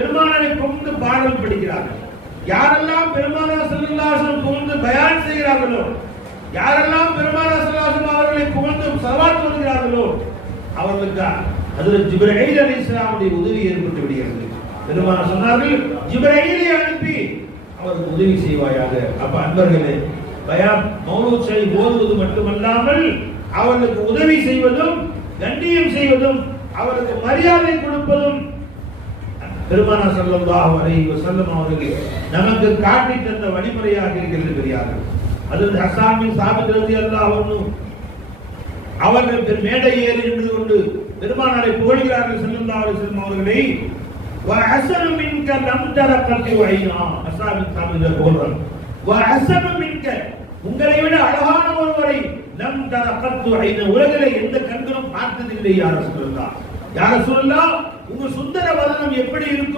பெருமானாரை புகழ்ந்து பாடல் படிக்கிறார்கள். யாரெல்லாம் பெருமானார் ஸல்லல்லாஹு அலைஹி வஸல்லம் புகழ்ந்து பயான் செய்கிறார்களோ, யாரெல்லாம் பெருமானார் ஸல்லல்லாஹு அலைஹி வஸல்லம் அவர்களை புகழ்ந்து ஸலவாத் சொல்கிறார்களோ, அவர்களுக்கு ஹஜ்ரத் ஜிப்ரீல் அலைஹிஸ்ஸலாமுடைய உதவி ஏற்பட்டு விடுகிறது. பெருமானார் சொன்னார்கள், ஜிப்ரீலை அனுப்பி அவருக்கு உதவி செய்வாயாக. அப்ப அன்பர்களே, பயான் மௌலூத் ஷரீஃப் ஓதுவது மட்டுமல்லாமல் அவர்களுக்கு உதவி செய்வதும், கண்ணியம் செய்வதும், அவருக்கு மரியாதை கொடுப்பதும் பெருமானார் ஸல்லல்லாஹு அலைஹி வஸல்லம் அவர்கள் நமக்கு காட்டி தந்த வழிமுறையாக இருக்கிறது. பெரியார்கள், அதில் ஹஸ்ஸான் பின் சாபித் ரலியல்லாஹு அன்ஹு அவர்கள் மேடை ஏறி நின்று கொண்டு பெருமானாரை புகழ்கிறார்கள். ஸல்லல்லாஹு அலைஹி வஸல்லம் அவர்களை வ ஹஸனு மின்க லம் தரகத்து ஐனா, ஹஸ்ஸான் பின் சாபித் போன்றார். வ ஹஸனு மின்க, உங்களை விட அழகான ஒருவரை லம் தரகத்து ஐனா, உலகிலே எந்த கண்களும் பார்த்ததில்லை. யா ரசூலுல்லாஹ், யா ரசூலுல்லாஹ், உங்க சுந்தர வதனம் எப்படி இருக்கும்?